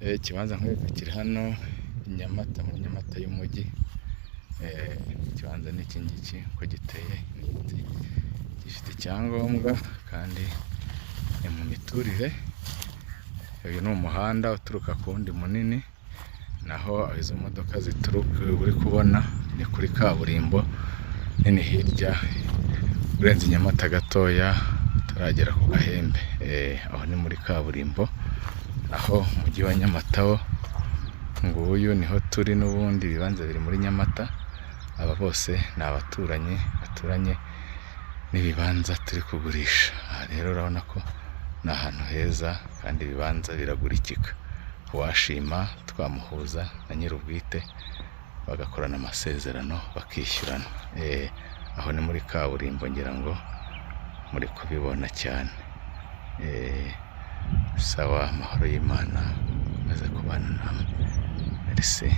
Ikibanza nk'iki kiri hano Nyamata, muri Nyamata y'umujyi. Ikibanza ni iki ngiki uko giteye, gifite icyangombwa kandi ni mu miturire. Uyu ni umuhanda uturuka ku wundi munini, naho izo modoka zituruka uri kubona ni kuri kaburimbo nini hirya, urenze Nyamata gatoya utaragera ku Gahembe. Aho ni muri kaburimbo, aho umujyi wa Nyamata wo nguyu niho turi n'ubundi. Ibibanza biri muri Nyamata, aba bose ni abaturanyi baturanye n'ibibanza turi kugurisha. Aha rero urabona ko ni ahantu heza kandi ibibanza biragurikika. Uwashima twamuhuza na nyir'ubwite bagakorana amasezerano bakishyurana. Aho ni muri kaburimbo, ngira ngo muri kubibona cyane. Sawa, amahoro y'Imana akomeze kubana namwe. Merci.